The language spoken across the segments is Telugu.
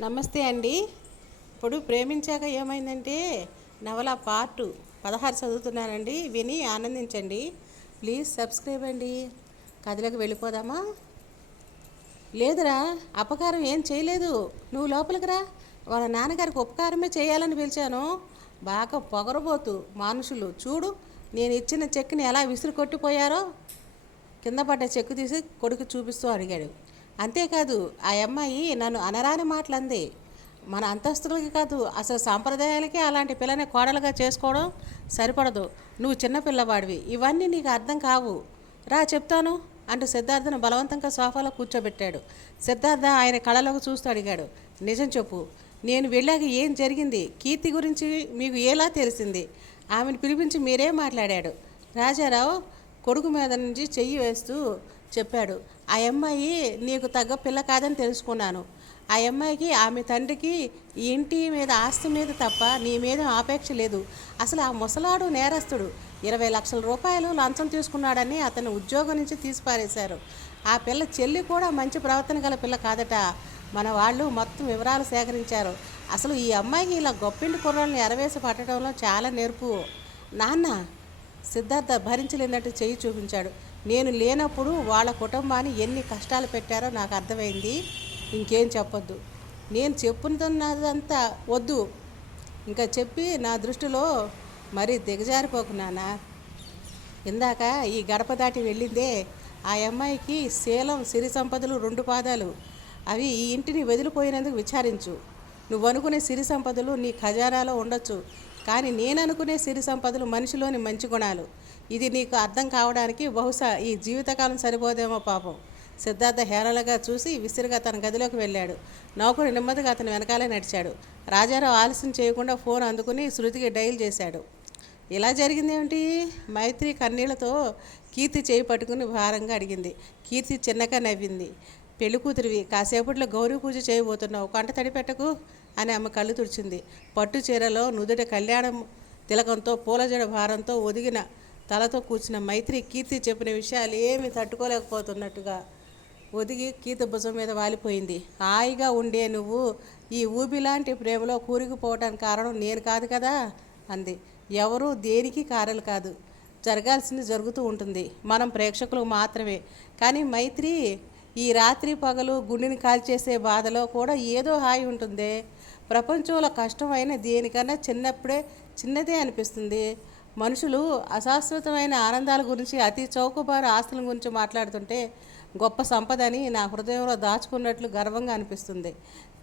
నమస్తే అండి. ఇప్పుడు ప్రేమించాక ఏమైందంటే నవల పార్ట్ పదహారు చదువుతున్నానండి. విని ఆనందించండి. ప్లీజ్ సబ్స్క్రైబ్ అండి. కథలకు వెళ్ళిపోదామా? లేదురా అపకారం ఏం చేయలేదు. నువ్వు లోపలికి రా. వాళ్ళ నాన్నగారికి ఉపకారమే చేయాలని పిలిచాను. బాగా పొగరబోతు మనుషులు. చూడు నేను ఇచ్చిన చెక్ని ఎలా విసిరి కొట్టిపోయారో కింద పడ్డ చెక్కు తీసి కొడుకు చూపిస్తూ అడిగాడు. అంతేకాదు ఆ అమ్మాయి నన్ను అనరాని మాటలంది. మన అంతస్తులకి కాదు అసలు సాంప్రదాయాలకే అలాంటి పిల్లని కోడలుగా చేసుకోవడం సరిపడదు. నువ్వు చిన్నపిల్లవాడివి ఇవన్నీ నీకు అర్థం కావు. రా చెప్తాను అంటూ సిద్ధార్థను బలవంతంగా సోఫాలో కూర్చోబెట్టాడు. సిద్ధార్థ ఆయన కళలోకి చూస్తూ అడిగాడు నిజం చెప్పు నేను వెళ్ళాక ఏం జరిగింది? కీర్తి గురించి మీకు ఎలా తెలిసింది? ఆమెను పిలిపించి మీరే మాట్లాడాడు. రాజారావు కొడుకు మీద నుంచి చెయ్యి వేస్తూ చెప్పాడు ఆ అమ్మాయి నీకు తగ్గ పిల్ల కాదని తెలుసుకున్నాను. ఆ అమ్మాయికి ఆమె తండ్రికి ఈ ఇంటి మీద ఆస్తి మీద తప్ప నీ మీద ఆపేక్ష లేదు. అసలు ఆ ముసలాడు నేరస్తుడు. ఇరవై లక్షల రూపాయలు లంచం తీసుకున్నాడని అతను ఉద్యోగం నుంచి తీసిపారేశారు. ఆ పిల్ల చెల్లి కూడా మంచి ప్రవర్తన గల పిల్ల కాదట. మన వాళ్ళు మొత్తం వివరాలు సేకరించారు. అసలు ఈ అమ్మాయికి ఇలా గొప్పింటి కుర్రాలను ఎరవేసి పట్టడంలో చాలా నేర్పు. నాన్న సిద్ధార్థ భరించలేనట్టు చెయ్యి చూపించాడు. నేను లేనప్పుడు వాళ్ళ కుటుంబాన్ని ఎన్ని కష్టాలు పెట్టారో నాకు అర్థమైంది. ఇంకేం చెప్పొద్దు. నేను చెప్పుతున్నదంతా వద్దు. ఇంకా చెప్పి నా దృష్టిలో మరీ దిగజారిపోకు నాన్న. ఇందాక ఈ గడప దాటి వెళ్ళిందే ఆ అమ్మాయికి శీలం సిరి సంపదలు రెండు పాదాలు. అవి ఈ ఇంటిని వదిలిపోయినందుకు విచారించు. నువ్వు అనుకునే సిరి సంపదలు నీ ఖజానాలో ఉండొచ్చు. కానీ నేను అనుకునే సిరి సంపదలు మనిషిలోని మంచి గుణాలు. ఇది నీకు అర్థం కావడానికి బహుశా ఈ జీవితకాలం సరిపోదేమో పాపం. సిద్ధార్థ హేళనగా చూసి విసిరిగా తన గదిలోకి వెళ్ళాడు. నౌకరు నెమ్మదిగా అతని వెనకాలే నడిచాడు. రాజారావు ఆలస్యం చేయకుండా ఫోన్ అందుకుని శృతికి డైల్ చేశాడు. ఇలా జరిగిందేమిటి? మైత్రి కన్నీళ్ళతో కీర్తి చేయి పట్టుకుని భారంగా అడిగింది. కీర్తి చిన్నగా నవ్వింది. పెళ్ళి కూతురివి కాసేపట్లో గౌరీ పూజ చేయబోతున్నావు. కంట తడిపెట్టకు. అని ఆమె కళ్ళు తుడిచింది. పట్టు చీరలో నుదుట కళ్యాణం తిలకంతో పూలజడ భారంతో ఒదిగిన తలతో కూర్చున్న మైత్రి కీర్తి చెప్పిన విషయాలు ఏమీ తట్టుకోలేకపోతున్నట్టుగా ఒదిగి కీర్తి భుజం మీద వాలిపోయింది. హాయిగా ఉండే నువ్వు ఈ ఊబిలాంటి ప్రేమలో కూరుకుపోవటానికి కారణం నేను కాదు కదా అంది. ఎవరూ దేనికి కారలు కాదు. జరగాల్సింది జరుగుతూ ఉంటుంది. మనం ప్రేక్షకులు మాత్రమే. కానీ మైత్రి ఈ రాత్రి పగలు గుండెని కాల్చేసే బాధలో కూడా ఏదో హాయి ఉంటుందే. ప్రపంచంలో కష్టమైన దేనికన్నా చిన్నప్పుడే చిన్నదే అనిపిస్తుంది. మనుషులు అశాశ్వతమైన ఆనందాల గురించి అతి చౌకబారు ఆస్తుల గురించి మాట్లాడుతుంటే గొప్ప సంపదని నా హృదయంలో దాచుకున్నట్లు గర్వంగా అనిపిస్తుంది.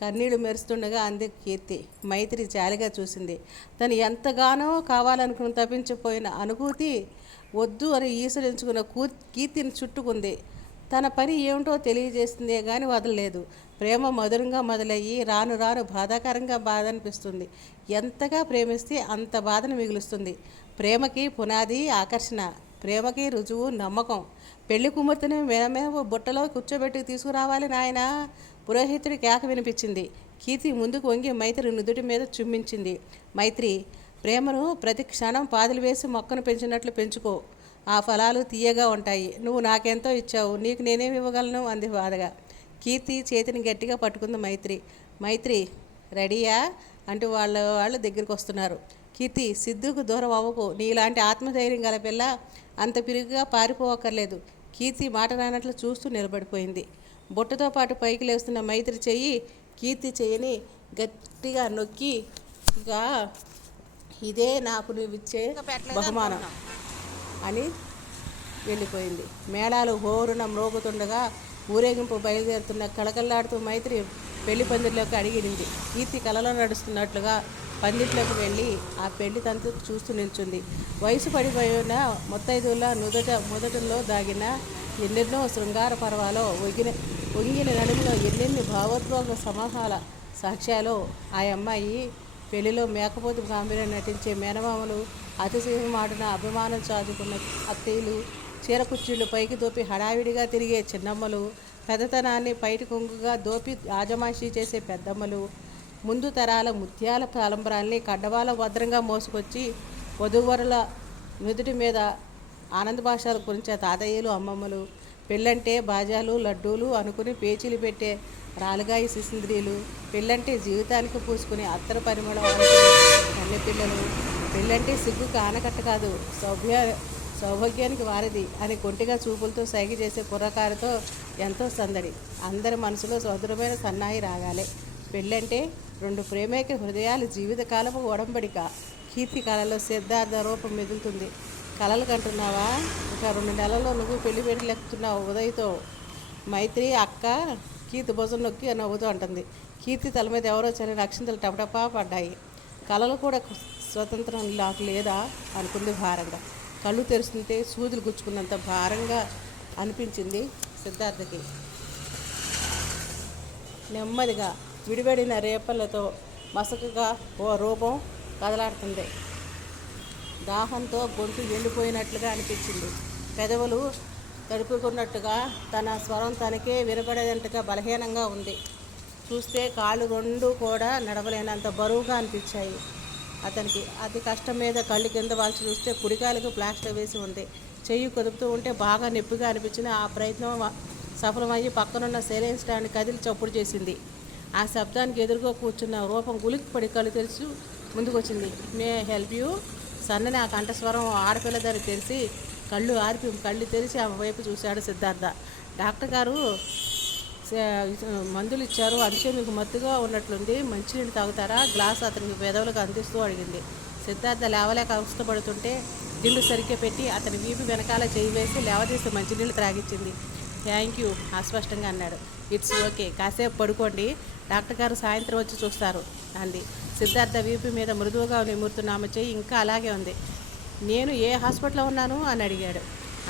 కన్నీళ్ళు మెరుస్తుండగా అంది కీర్తి. మైత్రి జాలిగా చూసింది. తను ఎంతగానో కావాలనుకుని తప్పించిపోయిన అనుభూతి వద్దు అని ఈసరించుకున్న కూ కీర్తిని చుట్టుకుంది. తన పని ఏమిటో తెలియజేస్తుందే కానీ వదలలేదు. ప్రేమ మధురంగా మొదలయ్యి రాను రాను బాధాకరంగా బాధ అనిపిస్తుంది ఎంతగా ప్రేమిస్తే అంత బాధను మిగులుస్తుంది. ప్రేమకి పునాది ఆకర్షణ. ప్రేమకి రుజువు నమ్మకం. పెళ్ళి కుమార్తెను మేమేమో బుట్టలో కూర్చోబెట్టి తీసుకురావాలి నాయన. పురోహితుడి కేక వినిపించింది. కీర్తి ముందుకు వంగి మైత్రి నుదుటి మీద చుమ్మించింది. మైత్రి ప్రేమను ప్రతి క్షణం పాదులు వేసి మొక్కను పెంచినట్లు పెంచుకో. ఆ ఫలాలు తీయగా ఉంటాయి. నువ్వు నాకెంతో ఇచ్చావు. నీకు నేనేమి ఇవ్వగలను? అంది బాధగా. కీర్తి చేతిని గట్టిగా పట్టుకుంది మైత్రి. మైత్రి రెడీయా? అంటూ వాళ్ళ వాళ్ళు దగ్గరికి వస్తున్నారు. కీర్తి సిద్ధుకు దూరం అవ్వకు. నీలాంటి ఆత్మధైర్యం గల పిల్ల అంత పిరుగుగా పారిపోవక్కర్లేదు. కీర్తి మాట రానట్లు చూస్తూ నిలబడిపోయింది. బుట్టతో పాటు పైకి లేస్తున్న మైత్రి చెయ్యి కీర్తి చెయ్యిని గట్టిగా నొక్కి ఇక ఇదే నాకు నువ్విచ్చే బహుమానం. అని వెళ్ళిపోయింది. మేళాలు హోరున మ్రోగుతుండగా ఊరేగింపు బయలుదేరుతున్న కళకళలాడుతూ మైత్రి పెళ్ళి పందిరిలోకి అడిగింది కీర్తి కలలో నడుస్తున్నట్లుగా పందిట్లోకి వెళ్ళి ఆ పెళ్ళి తంతు చూస్తూ నిల్చుంది. వయసు పడిపోయిన మొత్తైదుల నుదట మొదటలో దాగిన ఎన్నెన్నో శృంగార పర్వాలో ఒగిన ఒంగిన నడుములో ఎన్నెన్ని భావోద్వేగ సమాహాల సాక్ష్యాలు ఆ అమ్మాయి పెళ్ళిలో మేకపోతు గాంభీర్యం నటించే మేనమామలు అతిశయం మాటన అభిమానం చాచుకున్న అత్తయ్యలు చీర కుర్చీలు పైకి దోపి హడావిడిగా తిరిగే చిన్నమ్మలు పెద్దతనాన్ని పైటి కొంగుగా దోపి ఆజమాషి చేసే పెద్దమ్మలు ముందు తరాల ముత్యాల తలంబరాల్ని కడ్డవాల భద్రంగా మోసుకొచ్చి వధూవరుల నుదుటి మీద ఆనంద భాషల కురించే తాతయ్యలు అమ్మమ్మలు పెళ్ళంటే బాజాలు లడ్డూలు అనుకుని పేచీలు పెట్టే రాలుగాయి శిశుంద్రియులు పెళ్ళంటే జీవితానికి పూసుకునే అత్తర పరిమళం అన్ని పిల్లలు పెళ్ళంటే సిగ్గు కానకట్ట కాదు. సౌభ్య సౌభాగ్యానికి వారిది అని కొంటిగా చూపులతో సైగ చేసే కుర్రకారుతో ఎంతో సందడి. అందరి మనసులో సోదరమైన సన్నాయి రాగాలే. పెళ్ళంటే రెండు ప్రేమేక హృదయాలు జీవితకాలపు ఒడంబడిక. కీర్తి కళలో సిద్ధార్థ రూపం మెదులుతుంది. కళలు కంటున్నావా? ఇంకా రెండు నెలల్లో నువ్వు పెళ్ళి పెళ్ళెక్కుతున్నావు ఉదయ్తో. మైత్రి అక్క కీర్తి భుజం నొక్కి నవ్వుతూ అంటుంది. కీర్తి తల మీద ఎవరో చని అక్షింతలు టపటపా పడ్డాయి. కళలు కూడా స్వతంత్రం నాకు లేదా అనుకుంది భారంగా. కళ్ళు తెరుస్తుంటే సూదులు గుచ్చుకున్నంత భారంగా అనిపించింది సిద్ధార్థకి. నెమ్మదిగా విడివడిన రేపలతో మసకగా ఓ రూపం కదలాడుతుంది. దాహంతో గొంతు ఎండిపోయినట్లుగా అనిపించింది. పెదవులు తడుపుకున్నట్టుగా తన స్వరం తనకే వినపడేదంటగా బలహీనంగా ఉంది. చూస్తే కాళ్ళు రెండు కూడా నడవలేనంత బరువుగా అనిపించాయి. అతనికి అతి కష్టం మీద కళ్ళు కింద వాల్చి చూస్తే కుడికాయలకు ప్లాస్టర్ వేసి ఉంది. చెయ్యి కుదుపుతూ ఉంటే బాగా నొప్పిగా అనిపించిన ఆ ప్రయత్నం సఫలమయ్యి పక్కనున్న సెలైన్ స్టాండ్ కదిలి చప్పుడు చేసింది. ఆ శబ్దానికి ఎదురుగా కూర్చున్న రూపం గులికి పడి కళ్ళు తెరిచి ముందుకొచ్చింది. May help you? సన్నని ఆ కంఠస్వరం ఆడపిల్లదని తెలిసి కళ్ళు ఆర్పి కళ్ళు తెరిచి ఆమె వైపు చూశాడు సిద్ధార్థ. డాక్టర్ గారు మందులు ఇచ్చారు. అందుకే మీకు మత్తుగా ఉన్నట్లుంది. మంచినీళ్ళు తాగుతారా? గ్లాస్ అతనికి పెదవులకు అందిస్తూ అడిగింది. సిద్ధార్థ లేవలేక అవస్థపడుతుంటే దిండు సరిగ్గా పెట్టి అతని వీపు వెనకాల చేయి వేసి లేవదీసి మంచినీళ్ళు త్రాగించింది. థ్యాంక్ యూ అస్పష్టంగా అన్నాడు. ఇట్స్ ఓకే కాసేపు పడుకోండి. డాక్టర్ గారు సాయంత్రం వచ్చి చూస్తారు అంది. సిద్ధార్థ వీపు మీద మృదువుగా నిమురుతున్న ఆమె చేయి ఇంకా అలాగే ఉంది. నేను ఏ హాస్పిటల్లో ఉన్నాను? అని అడిగాడు.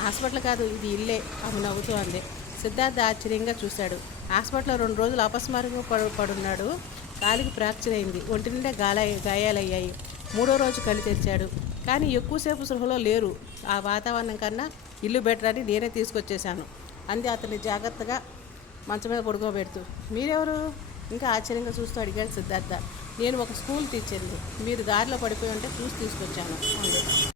హాస్పిటల్ కాదు ఇది ఇల్లే ఆమె నవ్వుతూ అంది. సిద్ధార్థ ఆశ్చర్యంగా చూశాడు. హాస్పిటల్లో రెండు రోజులు అపస్మారంగా పడు పడున్నాడు. కాలికి ఫ్రాక్చర్ అయింది. ఒంటి నిండా గాల గాయాలయ్యాయి. మూడో రోజు కళ్ళు తెరిచాడు. కానీ ఎక్కువసేపు సృహలో లేరు. ఆ వాతావరణం కన్నా ఇల్లు బెటర్ అని నేనే తీసుకొచ్చేసాను అంది అతన్ని జాగ్రత్తగా మంచం మీద పడుకోబెడుతూ. మీరెవరు? ఇంకా ఆశ్చర్యంగా చూస్తూ అడిగాడు సిద్ధార్థ. నేను ఒక స్కూల్ టీచర్ని. మీరు దారిలో పడిపోయి ఉంటే చూసి తీసుకొచ్చాను.